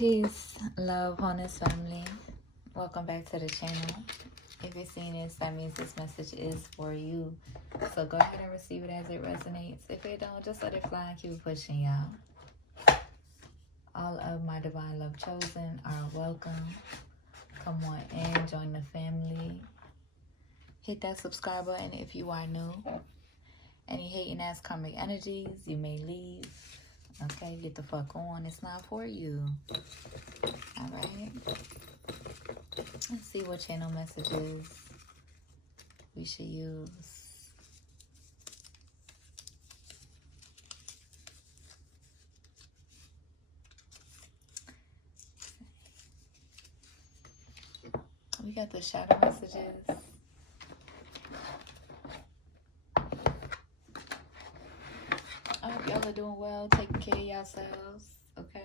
Peace, love, wholeness, family. Welcome back to the channel. If you're seeing this, that means this message is for you. So go ahead and receive it as it resonates. If it don't, just let it fly and keep pushing, y'all. All of my divine love chosen are welcome. Come on in, join the family. Hit that subscribe button if you are new. Any hating ass karmic energies, you may leave. Okay, get the fuck on. It's not for you. Alright. Let's see what channel messages we should use. We got the shadow messages. I hope y'all are doing well, taking care of yourselves, okay?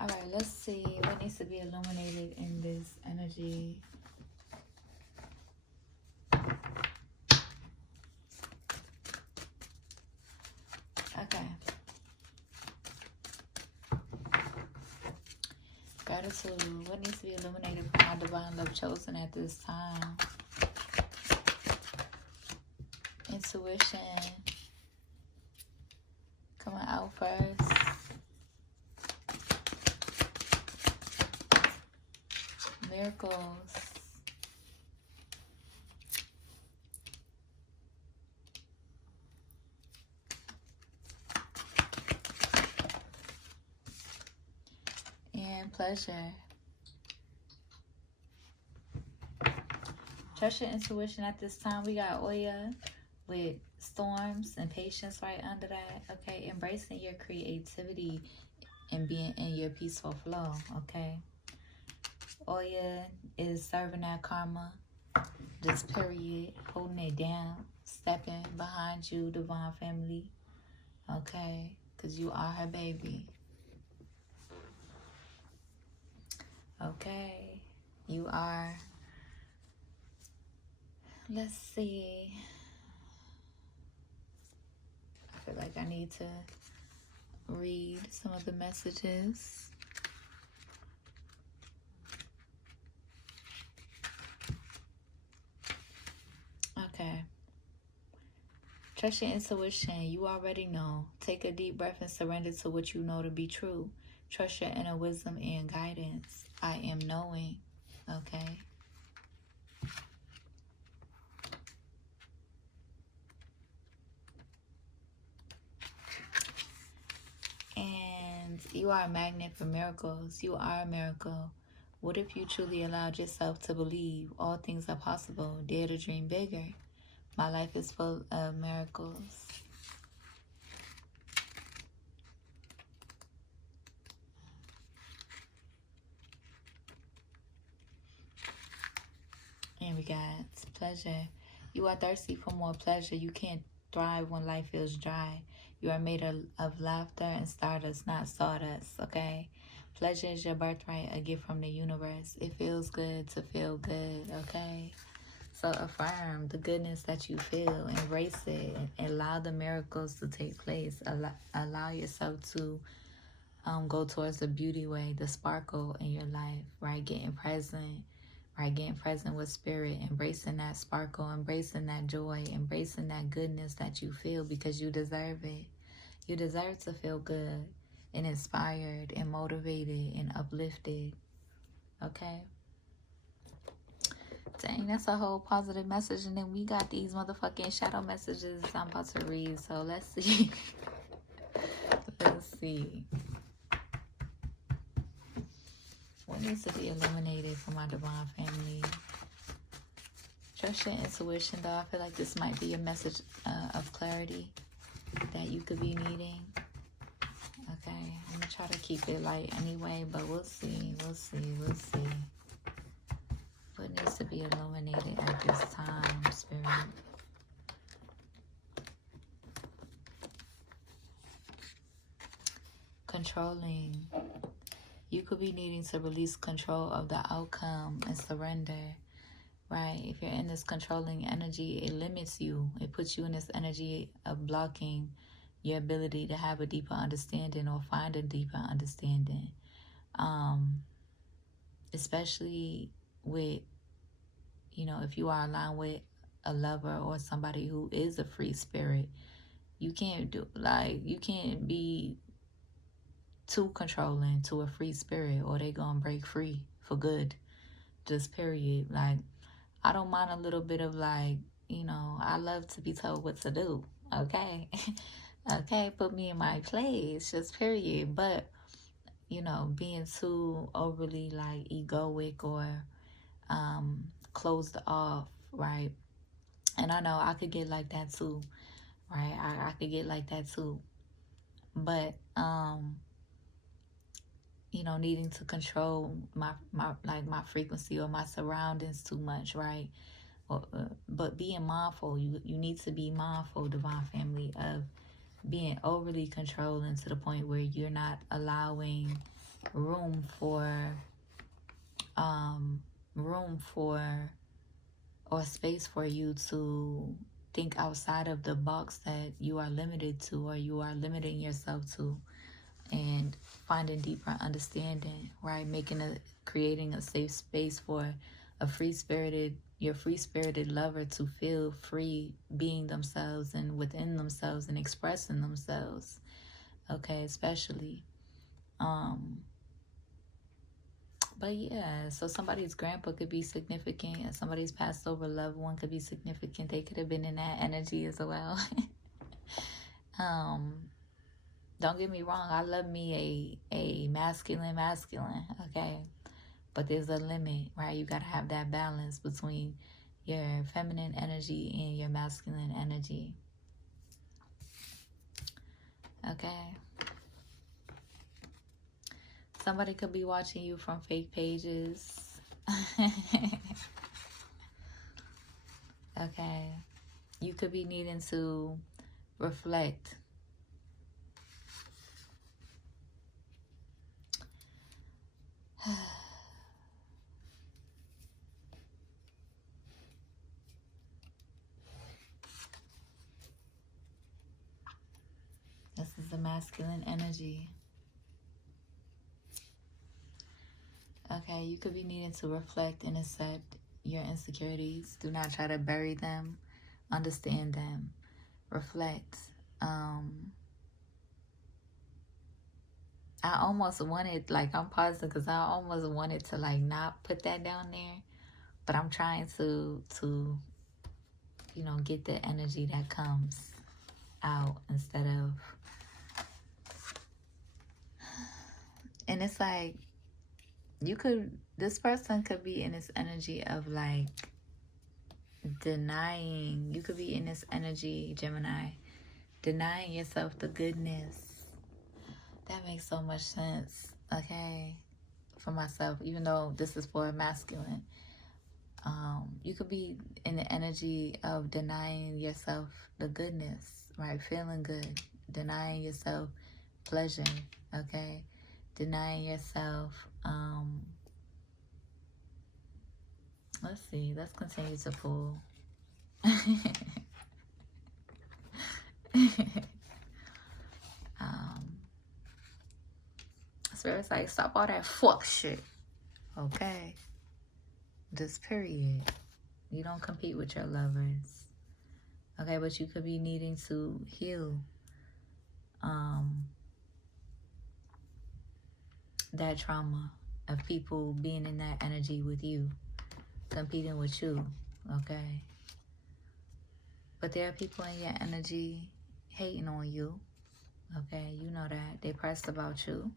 Alright, let's see what needs to be illuminated in this energy. Okay. Gratitude. What needs to be illuminated for my divine love chosen at this time? Intuition. Coming out first. Miracles. And pleasure. Trust your intuition at this time. We got Outta with storms and patience right under that. Okay, embracing your creativity and being in your peaceful flow. Okay, Outta is serving that karma. Just period. Holding it down. Stepping behind you, divine family. Okay, because you are her baby. Okay, you are. Let's see. I feel like I need to read some of the messages. Okay. Trust your intuition. You already know. Take a deep breath and surrender to what you know to be true. Trust your inner wisdom and guidance. I am knowing. Okay. And you are a magnet for miracles. You are a miracle. What if you truly allowed yourself to believe all things are possible? Dare to dream bigger. My life is full of miracles. And we got pleasure. You are thirsty for more pleasure. You can't thrive when life feels dry. You are made of laughter and stardust, not sawdust, okay? Pleasure is your birthright, a gift from the universe. It feels good to feel good, okay? So affirm the goodness that you feel. Embrace it. And allow the miracles to take place. Allow yourself to go towards the beauty way, the sparkle in your life, right? Getting present. Right, getting present with spirit, embracing that sparkle, embracing that joy, embracing that goodness that you feel because you deserve it. You deserve to feel good and inspired and motivated and uplifted. Okay? Dang, that's a whole positive message. And then we got these motherfucking shadow messages I'm about to read. So let's see. Let's see. What needs to be illuminated for my divine family? Trust your intuition, though. I feel like this might be a message of clarity that you could be needing. Okay, I'm going to try to keep it light anyway, but we'll see. We'll see. We'll see. What needs to be illuminated at this time, Spirit? Controlling. You could be needing to release control of the outcome and surrender. right? If you're in this controlling energy, it limits you. It puts you in this energy of blocking your ability to have a deeper understanding or find a deeper understanding. Especially with, if you are aligned with a lover or somebody who is a free spirit, you can't be too controlling to a free spirit, or they gonna break free for good. Just period. Like, I don't mind a little bit of I love to be told what to do. Okay. Okay, put me in my place, just period. But being too overly egoic or closed off, right? And I know I could get like that too, right? I could get like that too. But needing to control my frequency or my surroundings too much, right? But being mindful, you need to be mindful, divine family, of being overly controlling to the point where you're not allowing room for or space for you to think outside of the box that you are limited to, or you are limiting yourself to, and finding deeper understanding, right? Creating a safe space for your free spirited lover to feel free being themselves and within themselves and expressing themselves. Okay, especially. But yeah, so somebody's grandpa could be significant, and somebody's passed over loved one could be significant. They could have been in that energy as well. Don't get me wrong, I love me a masculine, okay? But there's a limit, right? You gotta have that balance between your feminine energy and your masculine energy. Okay? Somebody could be watching you from fake pages. Okay? You could be needing to reflect. This is the masculine energy. Okay, you could be needing to reflect and accept your insecurities. Do not try to bury them. Understand them. Reflect. I almost wanted, I'm pausing because I almost wanted to not put that down there, but I'm trying to get the energy that comes out instead of, and it's like, this person could be in this energy of denying. You could be in this energy, Gemini, denying yourself the goodness. That makes so much sense, okay, for myself, even though this is for a masculine. You could be in the energy of denying yourself the goodness, right? Feeling good. Denying yourself pleasure, okay? Denying yourself, let's see. Let's continue to pull. Spirit's like, stop all that fuck shit, okay? Just period. You don't compete with your lovers, okay? But you could be needing to heal that trauma of people being in that energy with you, competing with you, okay? But there are people in your energy hating on you, okay? You know that. They pressed about you.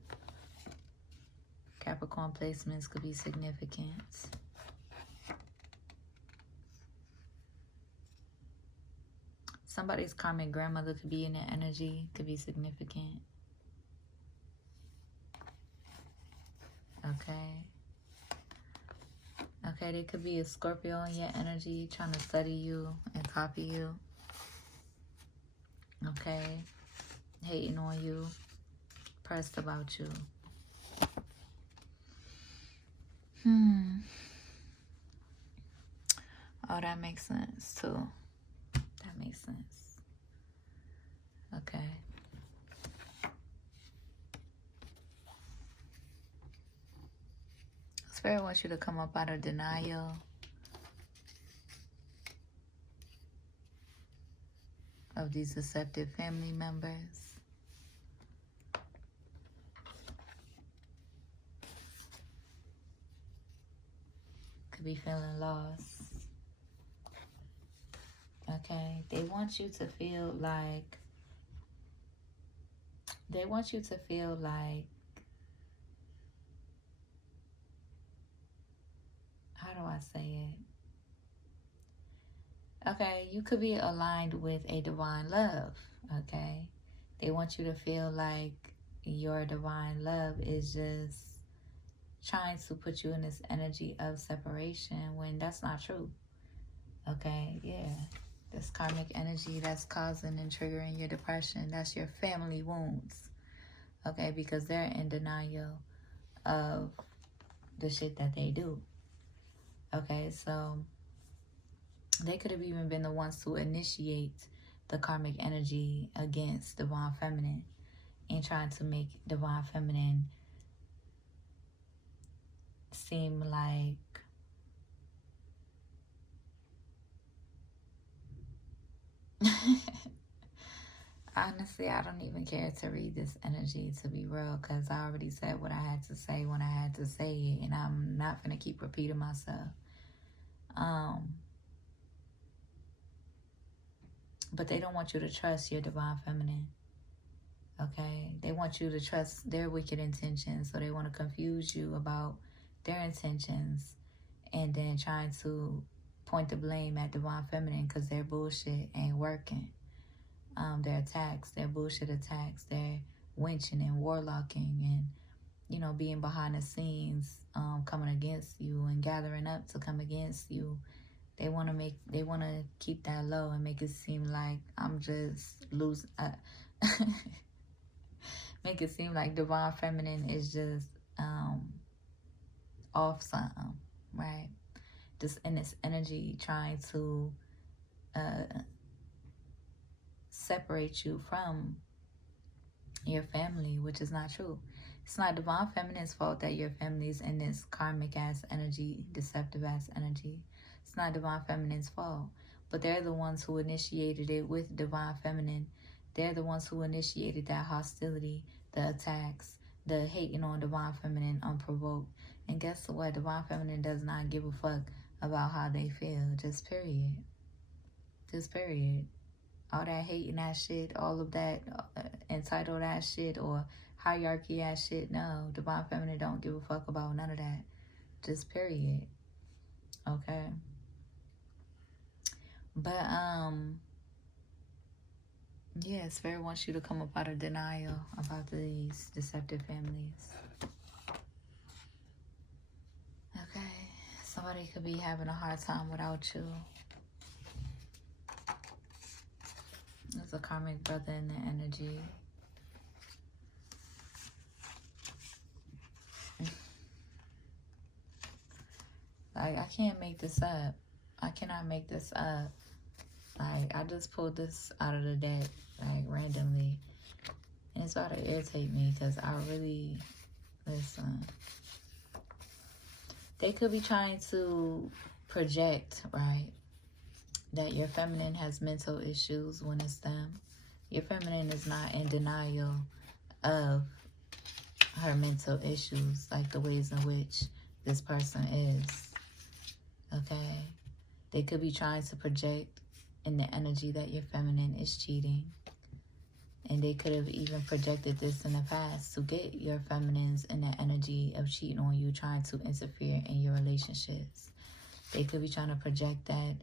Capricorn placements could be significant. Somebody's karmic grandmother could be in the energy, could be significant. Okay. Okay, there could be a Scorpio in your energy trying to study you and copy you. Okay. Hating on you. Pressed about you. Oh, that makes sense too. That makes sense. Okay. Spirit wants you to come up out of denial of these deceptive family members. Could be feeling lost. Okay. They want you to feel like, how do I say it? Okay, you could be aligned with a divine love, okay? They want you to feel like your divine love is just trying to put you in this energy of separation when that's not true, okay? Yeah, this karmic energy that's causing and triggering your depression, that's your family wounds, okay? Because they're in denial of the shit that they do, okay? So they could have even been the ones to initiate the karmic energy against divine feminine and trying to make divine feminine seem like honestly, I don't even care to read this energy, to be real, because I already said what I had to say when I had to say it, and I'm not going to keep repeating myself. But they don't want you to trust your divine feminine, okay? They want you to trust their wicked intentions, so they want to confuse you about their intentions and then trying to point the blame at divine feminine because their bullshit ain't working. Their attacks, their bullshit attacks, their winching and warlocking and, you know, being behind the scenes, coming against you and gathering up to come against you. They want to keep that low and make it seem like I'm just losing, make it seem like divine feminine is just off something, right? Just in this energy trying to separate you from your family, which is not true. It's not divine feminine's fault that your family's in this karmic ass energy, deceptive ass energy. It's not divine feminine's fault. But they're the ones who initiated it with divine feminine. They're the ones who initiated that hostility, the attacks, the hating on divine feminine unprovoked. And guess what? Divine feminine does not give a fuck about how they feel. Just period. Just period. All that hating ass shit, all of that entitled ass shit or hierarchy ass shit. No, divine feminine don't give a fuck about none of that. Just period. Okay. But yeah, Spirit wants you to come up out of denial about these deceptive families. Okay. Somebody could be having a hard time without you. There's a karmic brother in the energy. Like, I can't make this up. I cannot make this up. Like, I just pulled this out of the deck, like, randomly. And it's about to irritate me because I really, listen. They could be trying to project, right, that your feminine has mental issues when it's them. Your feminine is not in denial of her mental issues, like the ways in which this person is. Okay? They could be trying to project in the energy that your feminine is cheating. And they could have even projected this in the past to get your feminines in the energy of cheating on you, trying to interfere in your relationships. They could be trying to project that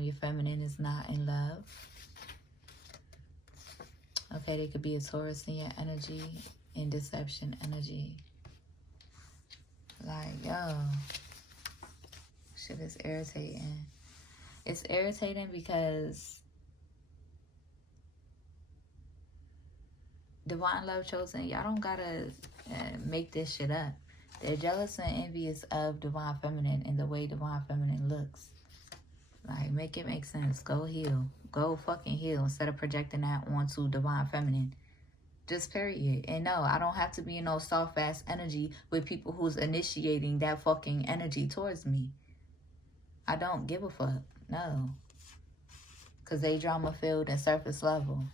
your feminine is not in love. Okay, they could be a Taurus in your energy, in deception energy. Like, yo, shit is irritating. It's irritating because divine love chosen, y'all don't gotta make this shit up. They're jealous and envious of divine feminine and the way divine feminine looks. make it make sense. Go heal. Go fucking heal instead of projecting that onto divine feminine. Just period. And no, I don't have to be in no soft ass energy with people who's initiating that fucking energy towards me. I don't give a fuck. No. Because they drama filled and surface level.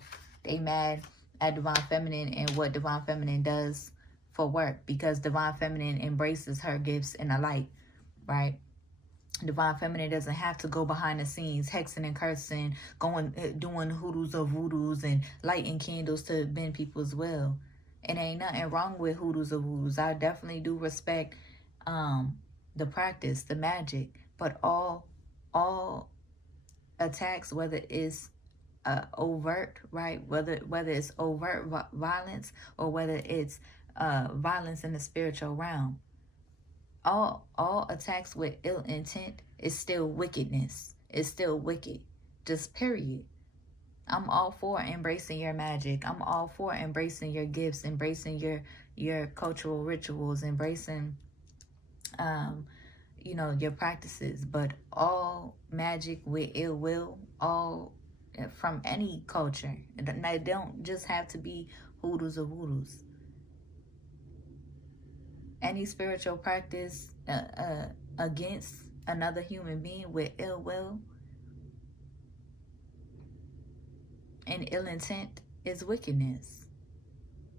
They mad at divine feminine and what divine feminine does for work. Because divine feminine embraces her gifts in the light. Right? Divine feminine doesn't have to go behind the scenes, hexing and cursing, doing hoodoos or voodoos and lighting candles to bend people's will. And ain't nothing wrong with hoodoos or voodoos. I definitely do respect the practice, the magic. But all attacks, whether it's overt, right? Whether it's overt violence or whether it's violence in the spiritual realm. All attacks with ill intent is still wickedness. It's still wicked. Just period. I'm all for embracing your magic. I'm all for embracing your gifts, embracing your cultural rituals, embracing your practices. But all magic with ill will, all from any culture. They don't just have to be hoodoos or voodoos. Any spiritual practice against another human being with ill will and ill intent is wickedness.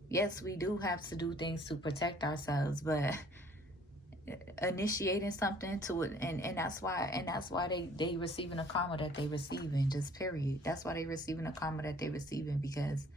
Yes, we do have to do things to protect ourselves, but initiating something to it, and that's why they receiving the karma that they receiving. Just period. That's why they receiving the karma that they receiving, because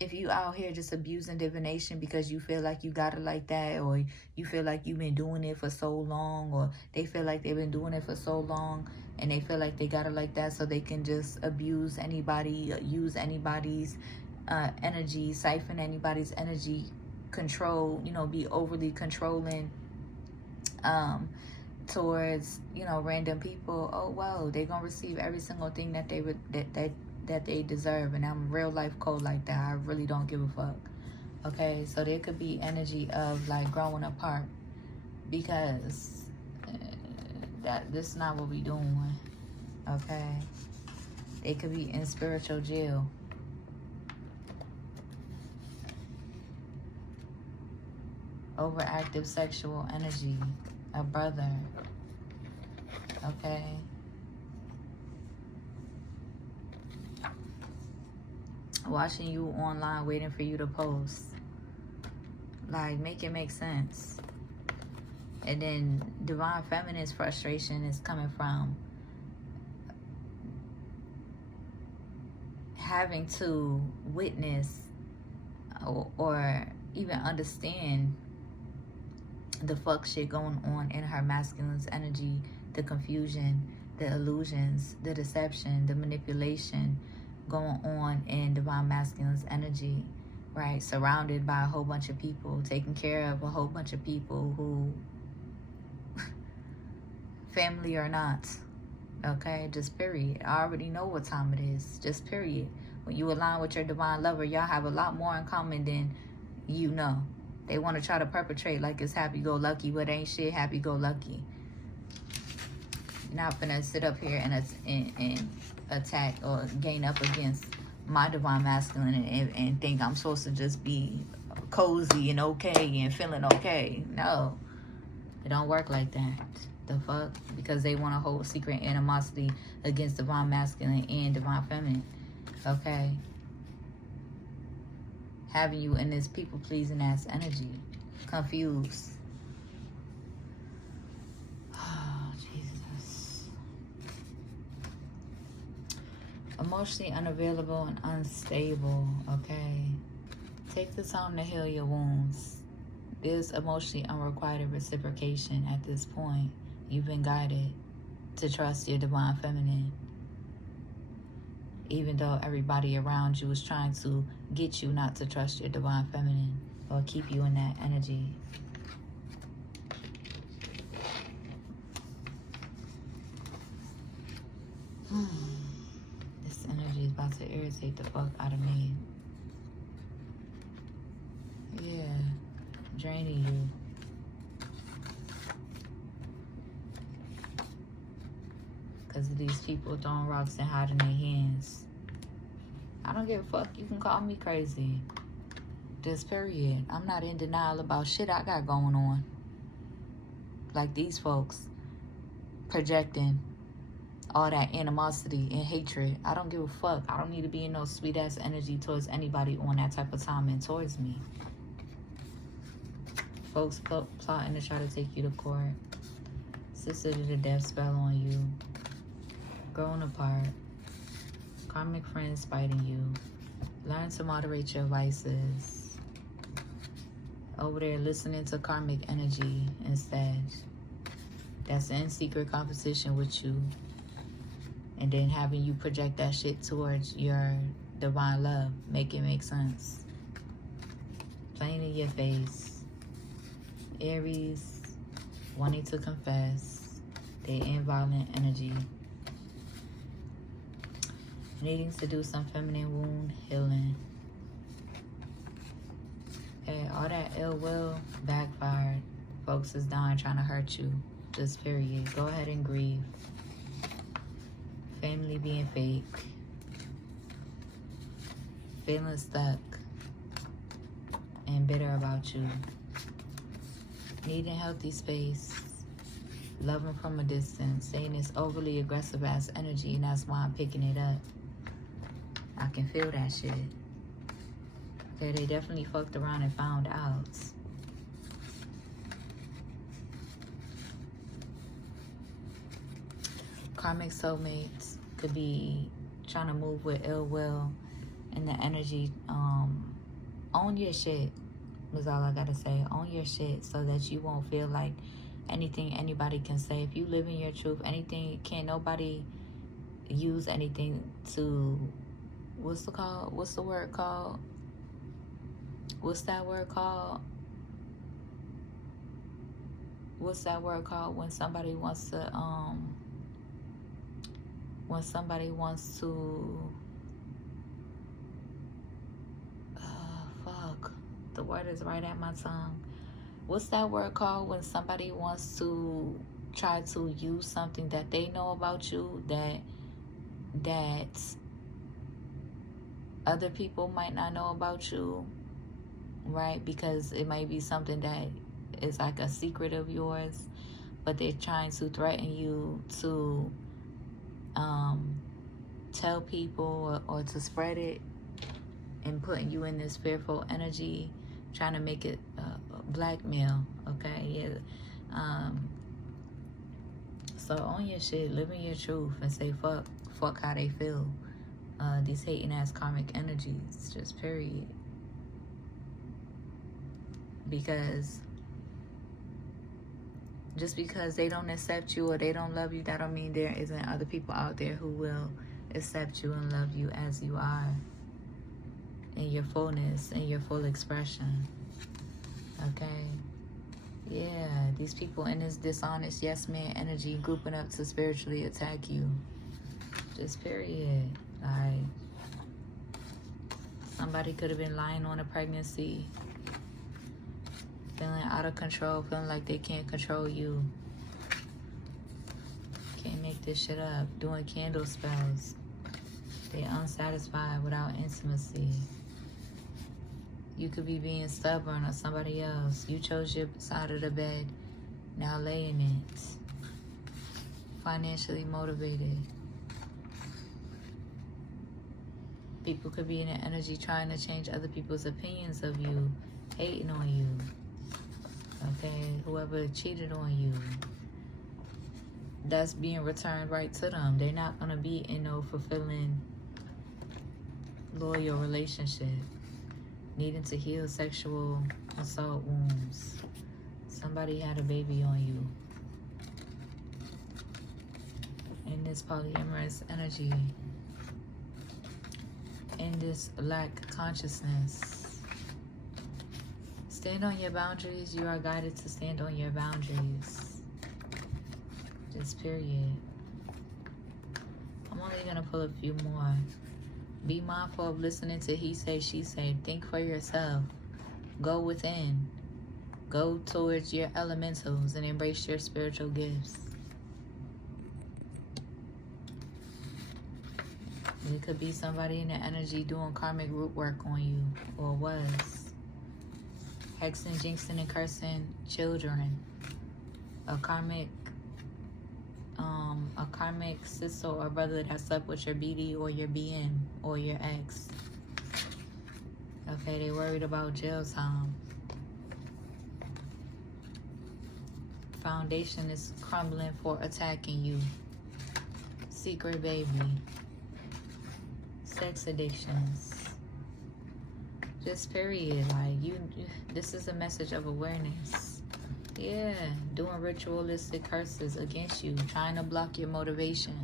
if you out here just abusing divination because you feel like you got it like that, or you feel like you've been doing it for so long, or they feel like they've been doing it for so long and they feel like they got it like that so they can just abuse anybody, use anybody's energy, siphon anybody's energy, control, be overly controlling towards, random people. Oh, wow, they're going to receive every single thing that they would, that they deserve. And I'm real life cold like that. I really don't give a fuck. Okay, so there could be energy of like growing apart, because this is not what we doing. Okay, they could be in spiritual jail. Overactive sexual energy, a brother. Okay. Watching you online, waiting for you to post. Like, make it make sense. And then divine feminine's frustration is coming from having to witness or even understand the fuck shit going on in her masculine's energy, the confusion, the illusions, the deception, the manipulation going on in divine masculine's energy, right? Surrounded by a whole bunch of people, taking care of a whole bunch of people who, family or not, okay? Just period. I already know what time it is. Just period. When you align with your divine lover, y'all have a lot more in common than you know. They want to try to perpetrate like it's happy-go-lucky, but ain't shit happy-go-lucky. Not gonna sit up here and attack or gain up against my divine masculine and think I'm supposed to just be cozy and okay and feeling okay. No, it don't work like that. The fuck? Because they want to hold secret animosity against divine masculine and divine feminine. Okay? Having you in this people-pleasing ass energy. Confused. Oh, Jesus. Emotionally unavailable and unstable, okay? Take the time to heal your wounds. There's emotionally unrequited reciprocation at this point. You've been guided to trust your divine feminine. Even though everybody around you is trying to get you not to trust your divine feminine or keep you in that energy. This energy is about to irritate the fuck out of me. Yeah, draining you. Because of these people throwing rocks and hiding their hands. I don't give a fuck. You can call me crazy. Just period. I'm not in denial about shit I got going on. Like these folks projecting all that animosity and hatred. I don't give a fuck. I don't need to be in no sweet ass energy towards anybody on that type of time and towards me. Folks plotting to try to take you to court. Sister did a death spell on you. Growing apart. Karmic friends fighting you. Learn to moderate your vices. Over there listening to karmic energy instead. That's in secret competition with you. And then having you project that shit towards your divine love. Make it make sense. Plain in your face. Aries, wanting to confess. They in violent energy. Needing to do some feminine wound healing. Okay, all that ill will backfired. Folks is dying trying to hurt you. Just period. Go ahead and grieve. Family being fake. Feeling stuck. And bitter about you. Needing healthy space. Loving from a distance. Saying it's overly aggressive ass energy and that's why I'm picking it up. I can feel that shit. Okay, they definitely fucked around and found out. Karmic soulmates could be trying to move with ill will and the energy. Own your shit is all I gotta say. Own your shit so that you won't feel like anything anybody can say. If you live in your truth, anything, can't nobody use anything to, what's the word called? What's that word called? What's that word called when somebody wants to, fuck, the word is right at my tongue. What's that word called when somebody wants to try to use something that they know about you that other people might not know about you, right? Because it might be something that is like a secret of yours, but they're trying to threaten you to tell people or to spread it and putting you in this fearful energy, trying to make it blackmail, okay? Yeah. So own your shit, live in your truth, and say fuck how they feel. These hating ass karmic energies, just period. Because just because they don't accept you or they don't love you, that don't mean there isn't other people out there who will accept you and love you as you are, in your fullness, in your full expression. Okay? Yeah, these people in this dishonest yes man energy grouping up to spiritually attack you. Just period. Like, somebody could have been lying on a pregnancy, feeling out of control, feeling like they can't control you. Can't make this shit up. Doing candle spells. They unsatisfied without intimacy. You could be being stubborn or somebody else. You chose your side of the bed. Now lay in it. Financially motivated. People could be in an energy trying to change other people's opinions of you. Hating on you. Okay? Whoever cheated on you. That's being returned right to them. They're not going to be in no fulfilling, loyal relationship. Needing to heal sexual assault wounds. Somebody had a baby on you. In this polyamorous energy. In this lack consciousness. Stand on your boundaries. You are guided to stand on your boundaries. Just period. I'm only going to pull a few more. Be mindful of listening to he say, she say. Think for yourself. Go within. Go towards your elementals and embrace your spiritual gifts. It could be somebody in the energy doing karmic root work on you, or was. Hexing, jinxing, and cursing children. A karmic sister or brother that slept with your BD or your BM or your ex. Okay, they worried about jail time. Foundation is crumbling for attacking you. Secret baby. Sex addictions. Just period. Like this is a message of awareness. Yeah, doing ritualistic curses against you, trying to block your motivation.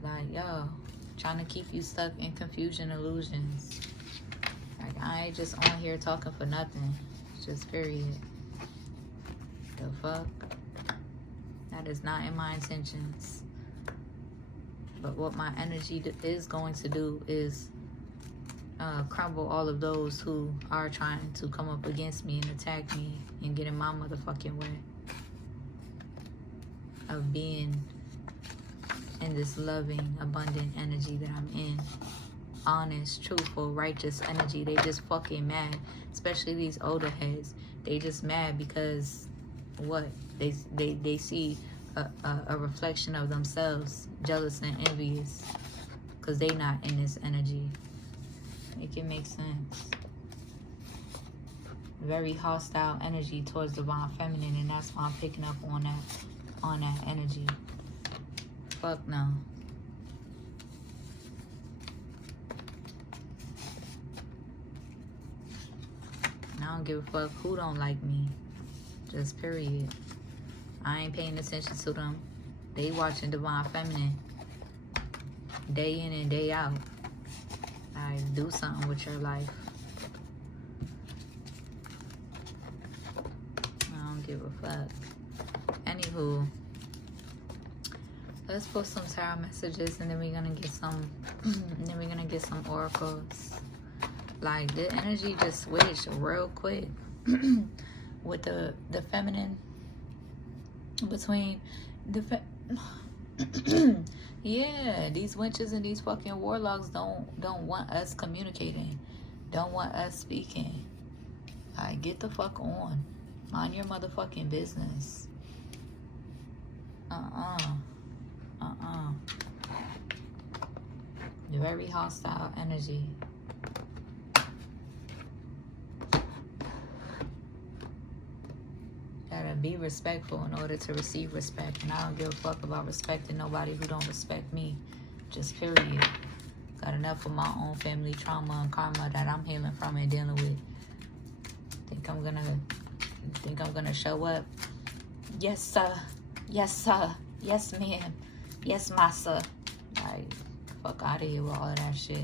Like, yo, trying to keep you stuck in confusion illusions. Like, I ain't just on here talking for nothing. Just period. The fuck? That is not in my intentions. But what my energy is going to do is crumble all of those who are trying to come up against me and attack me and get in my motherfucking way of being in this loving, abundant energy that I'm in. Honest, truthful, righteous energy. They just fucking mad. Especially these older heads. They just mad because what? They see a reflection of themselves, jealous and envious, because they not in this energy. It can make sense. Very hostile energy towards divine feminine, and that's why I'm picking up on that energy. Fuck no. And I don't give a fuck who don't like me. Just period. I ain't paying attention to them. They watching divine feminine day in and day out. Like, do something with your life. I don't give a fuck. Anywho, let's put some tarot messages, and then we're gonna get some. Then we're gonna get some oracles. Like, the energy just switched real quick with the feminine between the. Yeah, these witches and these fucking warlocks don't want us communicating, don't want us speaking. Like, get the fuck on, mind your motherfucking business. Very hostile energy. Gotta be respectful in order to receive respect. And I don't give a fuck about respecting nobody who don't respect me. Just period. Got enough of my own family trauma and karma that I'm healing from and dealing with. Think I'm gonna show up? Yes, sir. Yes, sir. Yes, ma'am. Yes, massa. Like, fuck out of here with all of that shit.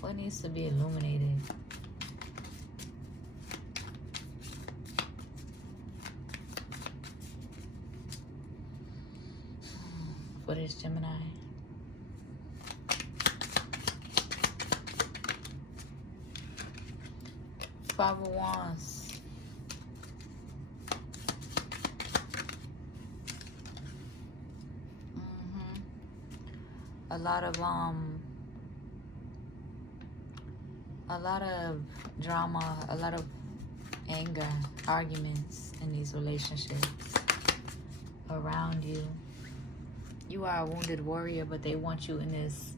What needs to be illuminated? For this Gemini. Five of Wands. A lot of drama, a lot of anger, arguments in these relationships around you. You are a wounded warrior, but they want you in this.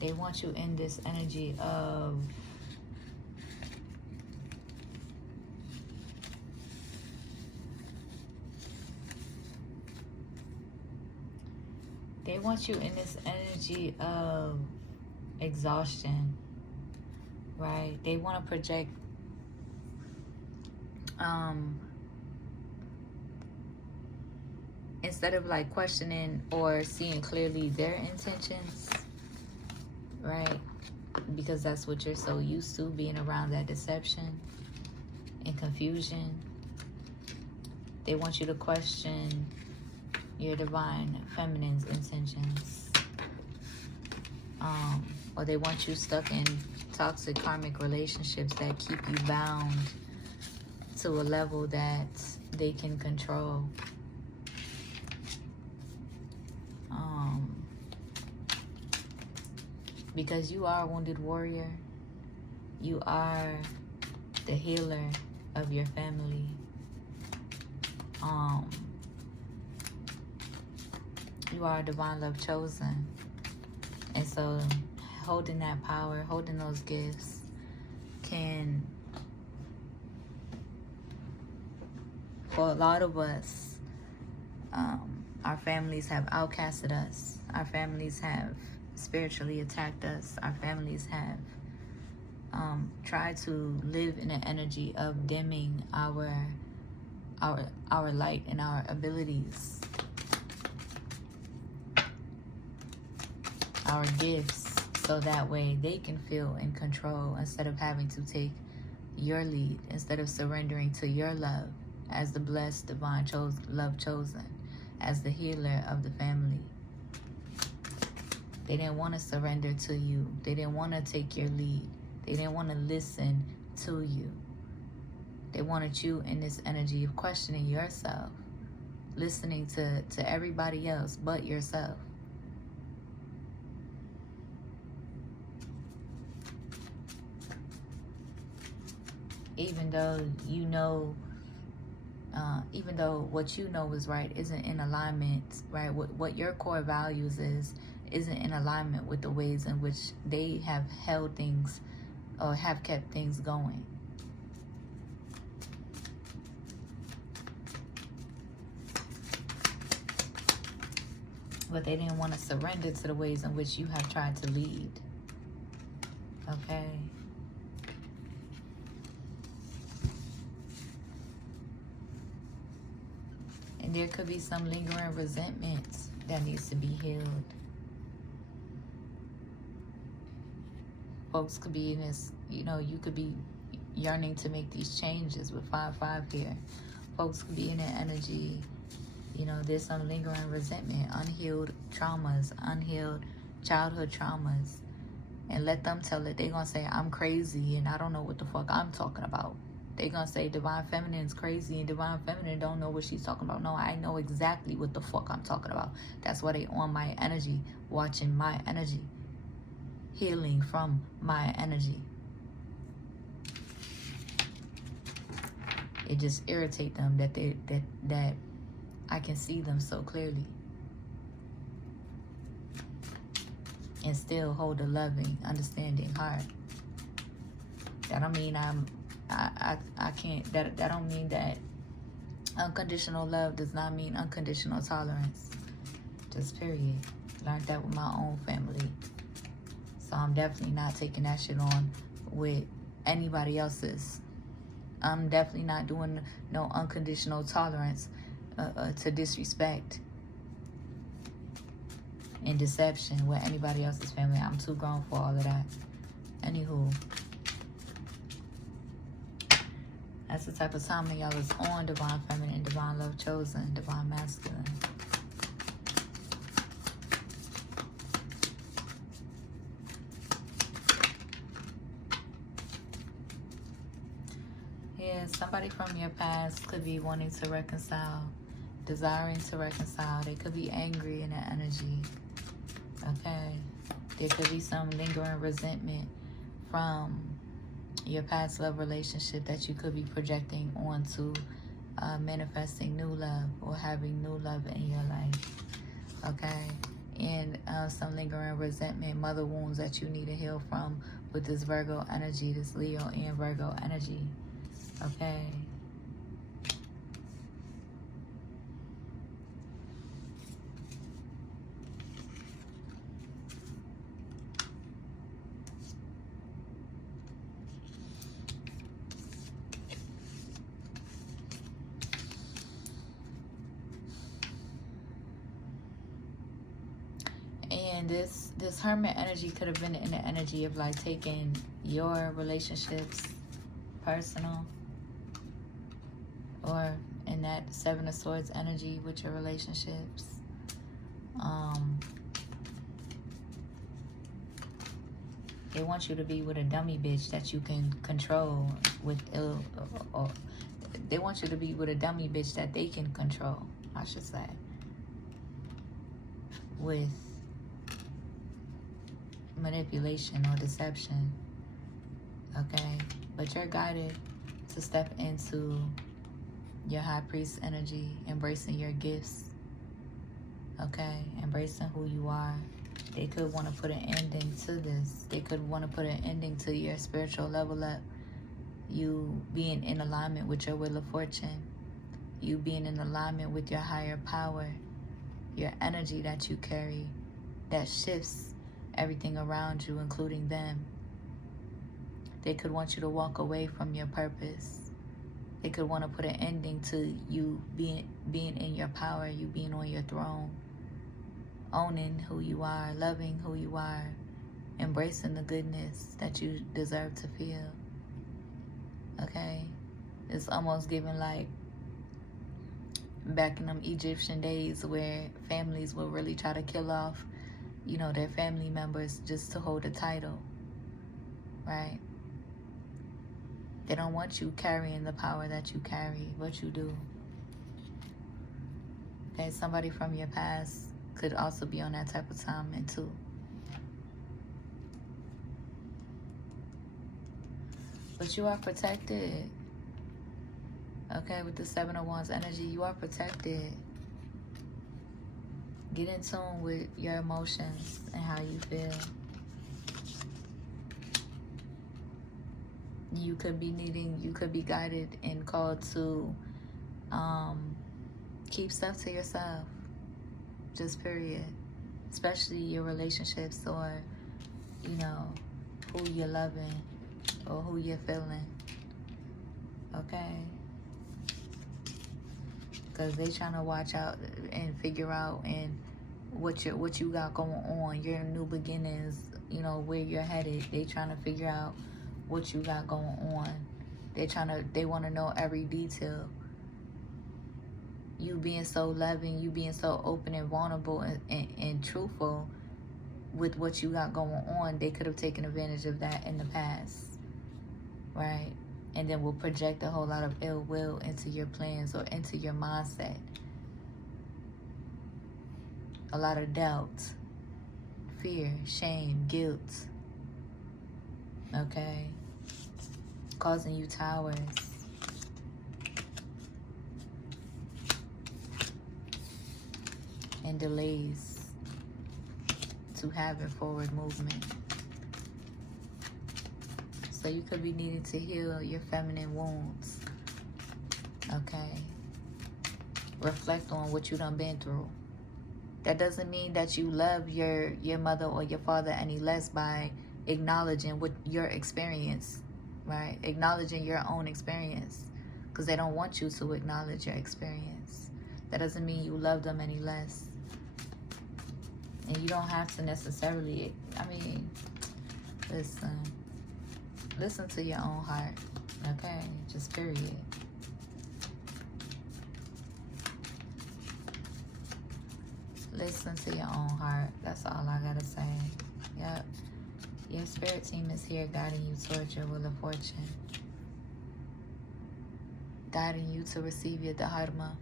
They want you in this energy of exhaustion, right? They want to project instead of like questioning or seeing clearly their intentions, right? Because that's what you're so used to, being around that deception and confusion. They want you to question your divine feminine's intentions. Or they want you stuck in toxic karmic relationships that keep you bound to a level that they can control. Because you are a wounded warrior. You are the healer of your family. You are divine love chosen. And so holding that power, holding those gifts can, for a lot of us, our families have outcasted us. Our families have spiritually attacked us. Our families have tried to live in an energy of dimming our light and our abilities, our gifts, so that way they can feel in control instead of having to take your lead, instead of surrendering to your love as the blessed, divine, love chosen, as the healer of the family. They didn't want to surrender to you. They didn't want to take your lead. They didn't want to listen to you. They wanted you in this energy of questioning yourself, listening to everybody else but yourself. Even though you know, even though what you know is right isn't in alignment, right? What your core values isn't in alignment with the ways in which they have held things or have kept things going. But they didn't want to surrender to the ways in which you have tried to lead. Okay? And there could be some lingering resentment that needs to be healed. Folks could be in this, you could be yearning to make these changes with 5-5 here. Folks could be in that energy. There's some lingering resentment, unhealed traumas, unhealed childhood traumas. And let them tell it. They're going to say, I'm crazy and I don't know what the fuck I'm talking about. They're going to say Divine Feminine's crazy and Divine Feminine don't know what she's talking about. No, I know exactly what the fuck I'm talking about. That's why they on my energy, watching my energy, healing from my energy. It just irritates them that I can see them so clearly and still hold a loving, understanding heart. That don't mean I can't. That don't mean that unconditional love does not mean unconditional tolerance. Just period. Learned that with my own family. So I'm definitely not taking that shit on with anybody else's. I'm definitely not doing no unconditional tolerance to disrespect and deception with anybody else's family. I'm too grown for all of that. Anywho, that's the type of time that y'all is on, Divine Feminine, Divine Love Chosen, Divine Masculine. Yeah, somebody from your past could be wanting to reconcile, desiring to reconcile. They could be angry in that energy. Okay? There could be some lingering resentment from your past love relationship that you could be projecting onto manifesting new love or having new love in your life. Okay? And some lingering resentment, mother wounds that you need to heal from with this Virgo energy, this Leo and Virgo energy. Okay? And this hermit energy could have been in the energy of like taking your relationships personal, or in that Seven of Swords energy with your relationships. They want you to be with a dummy bitch that you can control with or they want you to be with a dummy bitch that they can control, I should say, with manipulation or deception, okay? But you're guided to step into your high priest energy, embracing your gifts, okay? Embracing who you are. They could want to put an ending to this. They could want to put an ending to your spiritual level up. You being in alignment with your wheel of fortune. You being in alignment with your higher power. Your energy that you carry that shifts everything around you, including them. They could want you to walk away from your purpose. They could want to put an ending to you being in your power, you being on your throne, owning who you are, loving who you are, embracing the goodness that you deserve to feel. Okay? It's almost giving like back in them Egyptian days where families would really try to kill off, you know, their family members just to hold a title, right? They don't want you carrying the power that you carry, but you do. Okay, somebody from your past could also be on that type of timing too. But you are protected. Okay, with the Seven of Wands energy, you are protected. Get in tune with your emotions and how you feel. You could be guided and called to keep stuff to yourself. Just period. Especially your relationships or, you know, who you're loving or who you're feeling. Okay? Because they trying to watch out and figure out and what you got going on, your new beginnings, you know, where you're headed. They trying to figure out what you got going on. They want to know every detail. You being so loving, you being so open and vulnerable and truthful with what you got going on, they could have taken advantage of that in the past, right? And then will project a whole lot of ill will into your plans or into your mindset. A lot of doubt, fear, shame, guilt, okay? Causing you towers. And delays to having forward movement. So you could be needing to heal your feminine wounds. Okay? Reflect on what you done been through. That doesn't mean that you love your mother or your father any less by acknowledging what your experience, right? Acknowledging your own experience. Because they don't want you to acknowledge your experience. That doesn't mean you love them any less. And you don't have to necessarily, I mean, listen to your own heart, okay? Just period. Listen to your own heart. That's all I gotta say. Yep. Your spirit team is here guiding you towards your wheel of fortune. Guiding you to receive your dharma.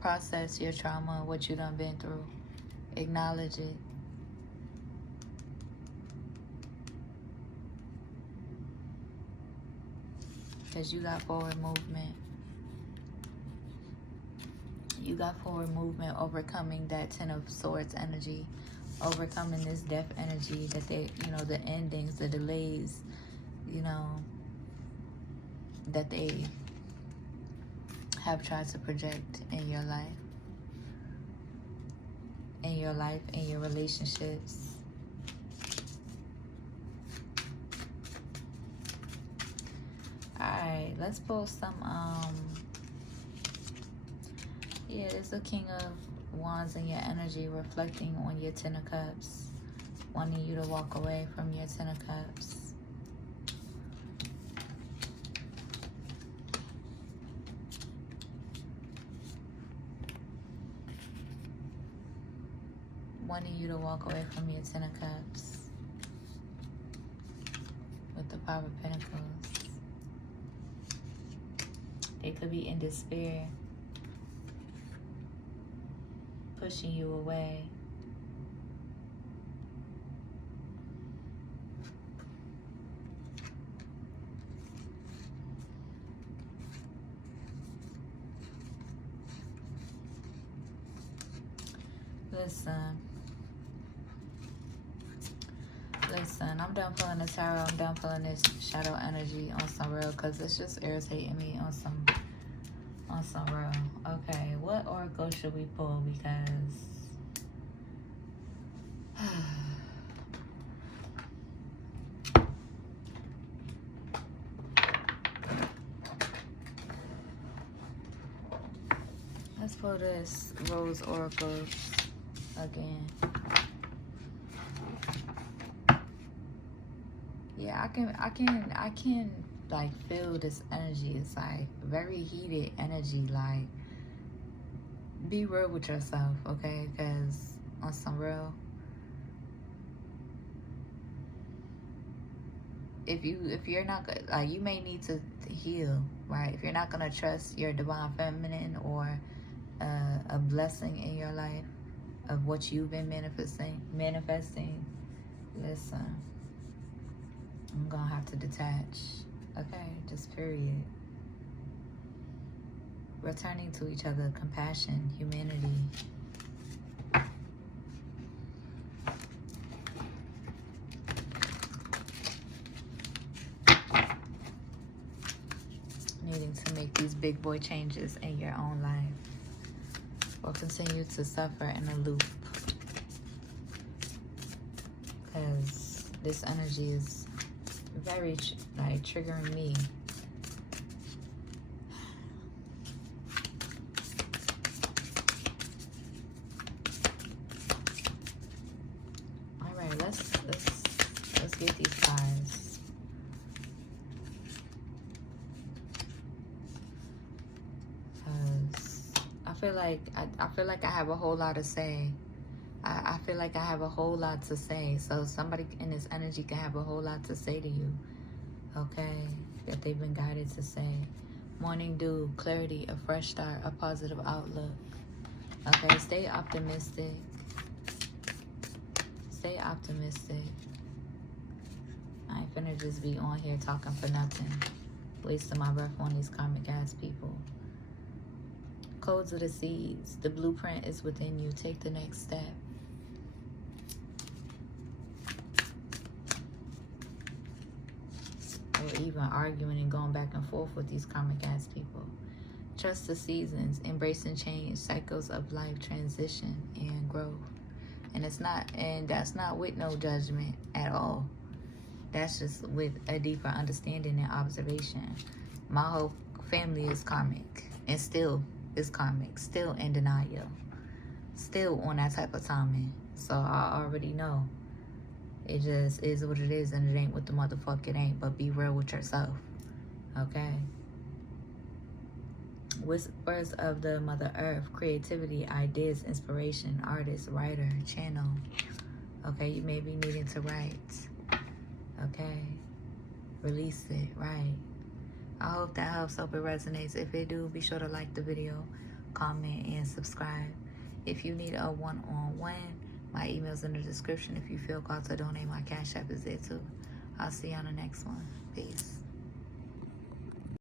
Process your trauma, what you done been through. Acknowledge it. Because you got forward movement. You got forward movement, overcoming that Ten of Swords energy. Overcoming this death energy that they, you know, the endings, the delays, you know, that they have tried to project in your life. In your life, in your relationships. Alright, let's pull some, yeah, there's the King of Wands in your energy, reflecting on your Ten of Cups. Wanting you to walk away from your Ten of Cups. Wanting you to walk away from your Ten of Cups. With the Five of Pentacles. They could be in despair. Pushing you away. Listen, I'm done pulling the tarot. I'm done pulling this shadow energy on some real, because it's just irritating me on some real. Okay, what oracle should we pull? Because let's pull this Rose Oracle again. Yeah, I can like feel this energy. It's like very heated energy. Like, be real with yourself, okay? Because on some real, if you're not like, you may need to heal, right? If you're not gonna trust your divine feminine or a blessing in your life of what you've been manifesting, listen, I'm gonna have to detach. Okay, just period. Returning to each other, compassion, humanity. Needing to make these big boy changes in your own life, or continue to suffer in a loop. Because this energy is very like triggering me. All right, let's get these cards. Because I feel like I have a whole lot to say. I feel like I have a whole lot to say. So somebody in this energy can have a whole lot to say to you. Okay? That they've been guided to say. Morning dew, clarity, a fresh start, a positive outlook. Okay? Stay optimistic. Stay optimistic. I ain't finna just be on here talking for nothing. Wasting my breath on these karmic ass people. Codes of the seeds. The blueprint is within you. Take the next step. Or even arguing and going back and forth with these karmic ass people. Trust the seasons. Embracing change. Cycles of life, transition, and growth. And that's not with no judgment at all. That's just with a deeper understanding and observation. My whole family is karmic. And still is karmic. Still in denial. Still on that type of timing. So I already know. It just is what it is, and it ain't what the motherfuck it ain't. But be real with yourself. Okay? Whispers of the Mother Earth. Creativity, ideas, inspiration, artist, writer, channel. Okay? You may be needing to write. Okay? Release it. Right? I hope that helps. Hope it resonates. If it do, be sure to like the video, comment, and subscribe. If you need a one-on-one, my email's in the description. If you feel called to donate, my Cash App is there too. I'll see you on the next one. Peace.